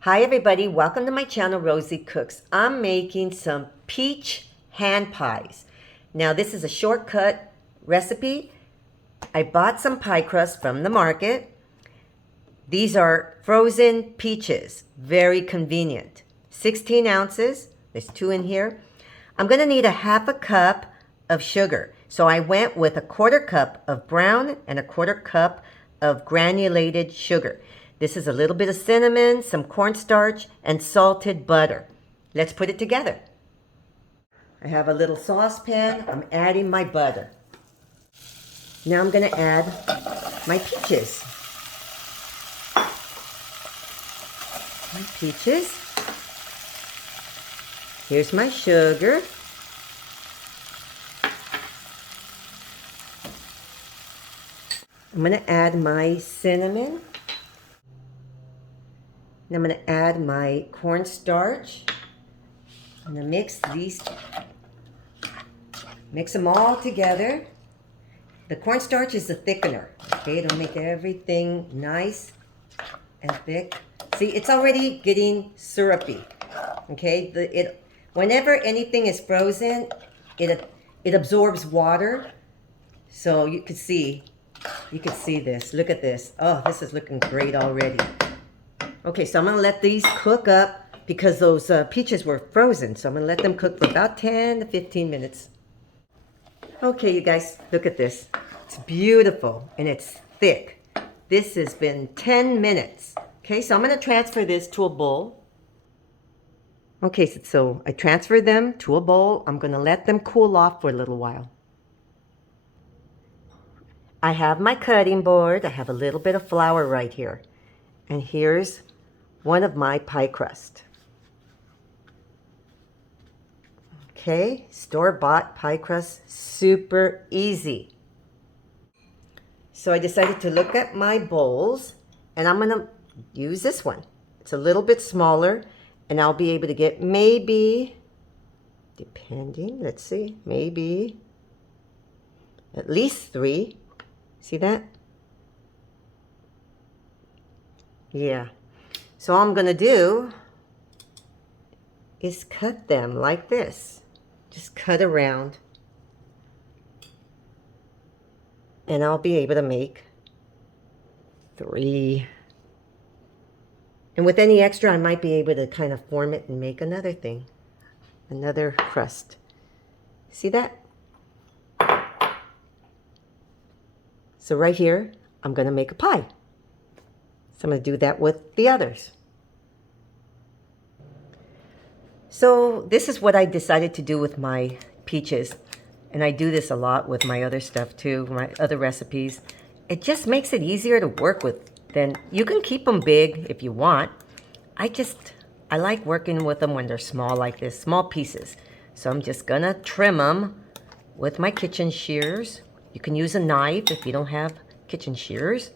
Hi everybody, welcome to my channel, Rosie Cooks. I'm making some peach hand pies. Now this is a shortcut recipe. I bought some pie crust from the market. These are frozen peaches, very convenient. 16 ounces, there's 2 in here. I'm gonna need a half a cup of sugar. So I went with a 1/4 cup of brown and a 1/4 cup of granulated sugar. This is a little bit of cinnamon, some cornstarch, and salted butter. Let's put it together. I have a little saucepan. I'm adding my butter. Now I'm gonna add my peaches. Here's my sugar. I'm gonna add my cinnamon. And I'm gonna add my cornstarch. I'm gonna mix them all together. The cornstarch is a thickener, okay? It'll make everything nice and thick. See, it's already getting syrupy, okay? Whenever anything is frozen, it absorbs water. So you can see this. Look at this. Oh, this is looking great already. Okay, so I'm gonna let these cook up because those peaches were frozen. So I'm gonna let them cook for about 10 to 15 minutes. Okay, you guys, look at this. It's beautiful and it's thick. This has been 10 minutes. Okay, so I'm gonna transfer this to a bowl. Okay, so I transferred them to a bowl. I'm gonna let them cool off for a little while. I have my cutting board. I have a little bit of flour right here. And here's one of my pie crust. Okay, store-bought pie crust, super easy. So I decided to look at my bowls, and I'm gonna use this one. It's a little bit smaller, and I'll be able to get maybe, depending, let's see, maybe at least 3. See that? Yeah. So all I'm gonna do is cut them like this. Just cut around. And I'll be able to make 3. And with any extra, I might be able to kind of form it and make another thing. Another crust. See that? So right here, I'm gonna make a pie. So I'm gonna do that with the others. So this is what I decided to do with my peaches. And I do this a lot with my other stuff too, my other recipes. It just makes it easier to work with. Then you can keep them big if you want. I like working with them when they're small like this, small pieces. So I'm just gonna trim them with my kitchen shears. You can use a knife if you don't have kitchen shears.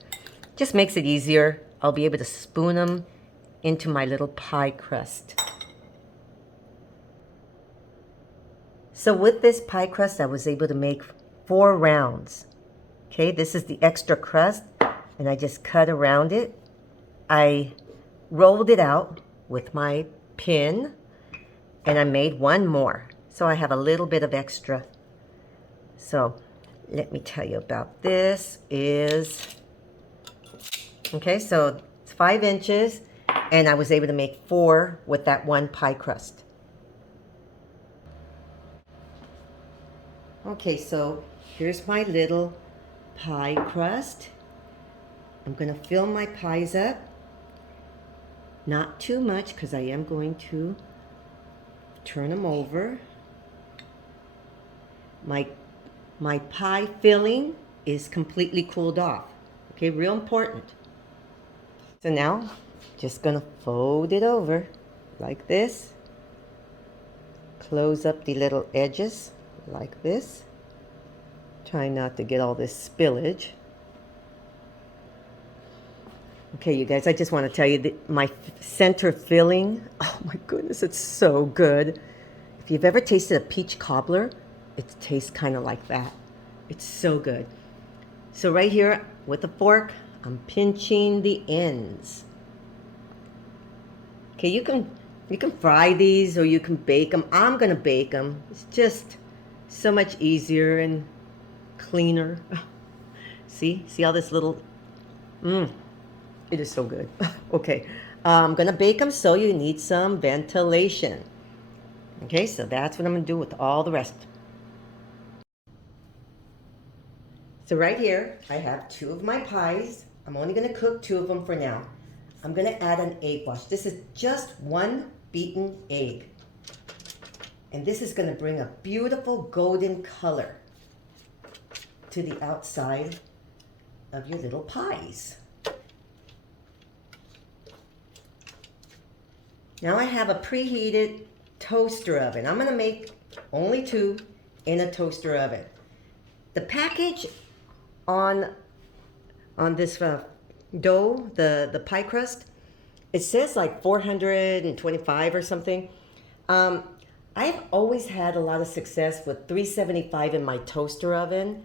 Just makes it easier. I'll be able to spoon them into my little pie crust. So with this pie crust, I was able to make 4 rounds. Okay, this is the extra crust, and I just cut around it. I rolled it out with my pin, and I made 1 more. So I have a little bit of extra. So let me tell you about this okay, so it's 5 inches, and I was able to make 4 with that 1 pie crust. Okay, so here's my little pie crust. I'm gonna fill my pies up. Not too much, because I am going to turn them over. My pie filling is completely cooled off. Okay, real important. So now, just gonna fold it over like this. Close up the little edges like this. Try not to get all this spillage. Okay, you guys, I just want to tell you that my center filling, oh my goodness, it's so good. If you've ever tasted a peach cobbler, it tastes kind of like that. It's so good. So right here with a fork, I'm pinching the ends. Okay, you can fry these or you can bake them. I'm gonna bake them. It's just so much easier and cleaner. See all this little, it is so good. Okay, I'm gonna bake them, so you need some ventilation. Okay, so that's what I'm gonna do with all the rest. So right here, I have 2 of my pies. I'm only gonna cook 2 of them for now. I'm gonna add an egg wash. This is just 1 beaten egg. And this is gonna bring a beautiful golden color to the outside of your little pies. Now I have a preheated toaster oven. I'm gonna make only 2 in a toaster oven. The package on this dough, the pie crust, it says like 425 or something. I've always had a lot of success with 375 in my toaster oven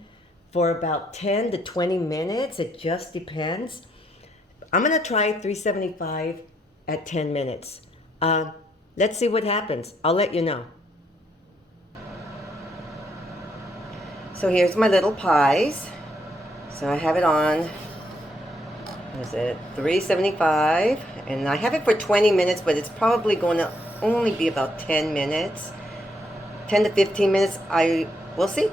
for about 10 to 20 minutes. It just depends. I'm gonna try 375 at 10 minutes. Let's see what happens. I'll let you know. So here's my little pies. So I have it on, what is it, 375, and I have it for 20 minutes, but it's probably going to only be about 10 minutes, 10 to 15 minutes, we'll see.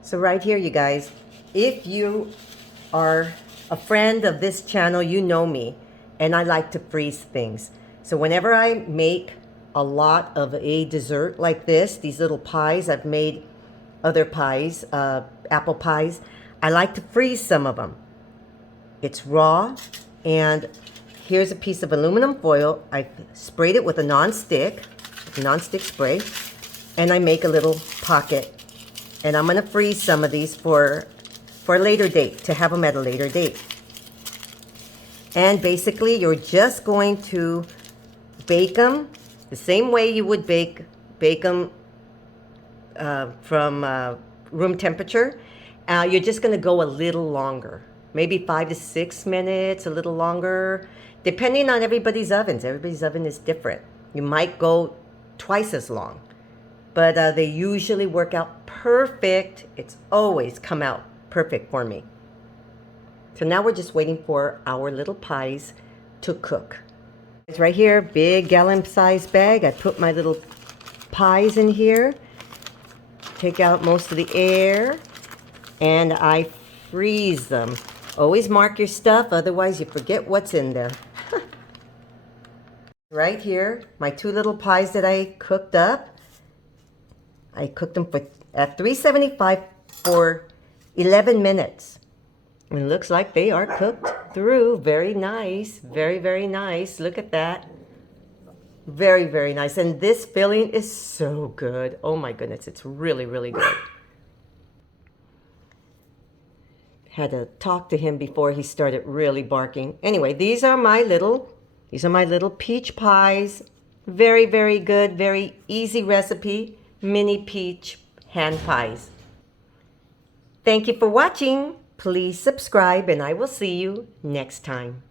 So right here, you guys, if you are a friend of this channel, you know me, and I like to freeze things. So whenever I make a lot of a dessert like this, these little pies, I've made other pies, apple pies, I like to freeze some of them. It's raw, and here's a piece of aluminum foil. I sprayed it with a non-stick spray, and I make a little pocket. And I'm gonna freeze some of these for a later date, to have them at a later date. And basically, you're just going to bake them the same way you would bake them from room temperature. You're just going to go a little longer, maybe 5 to 6 minutes, a little longer, depending on everybody's ovens. Everybody's oven is different. You might go twice as long, but they usually work out perfect. It's always come out perfect for me. So now we're just waiting for our little pies to cook. It's right here, big gallon-sized bag. I put my little pies in here, take out most of the air, and I freeze them. Always mark your stuff, otherwise you forget what's in there. Right here, my 2 little pies that I cooked up. I cooked them at 375 for 11 minutes. And it looks like they are cooked through. Very nice. Very, very nice. Look at that. Very, very nice. And this filling is so good. Oh my goodness. It's really, really good. Had to talk to him before he started really barking. Anyway, these are my little peach pies. Very, very good. Very easy recipe. Mini peach hand pies. Thank you for watching. Please subscribe, and I will see you next time.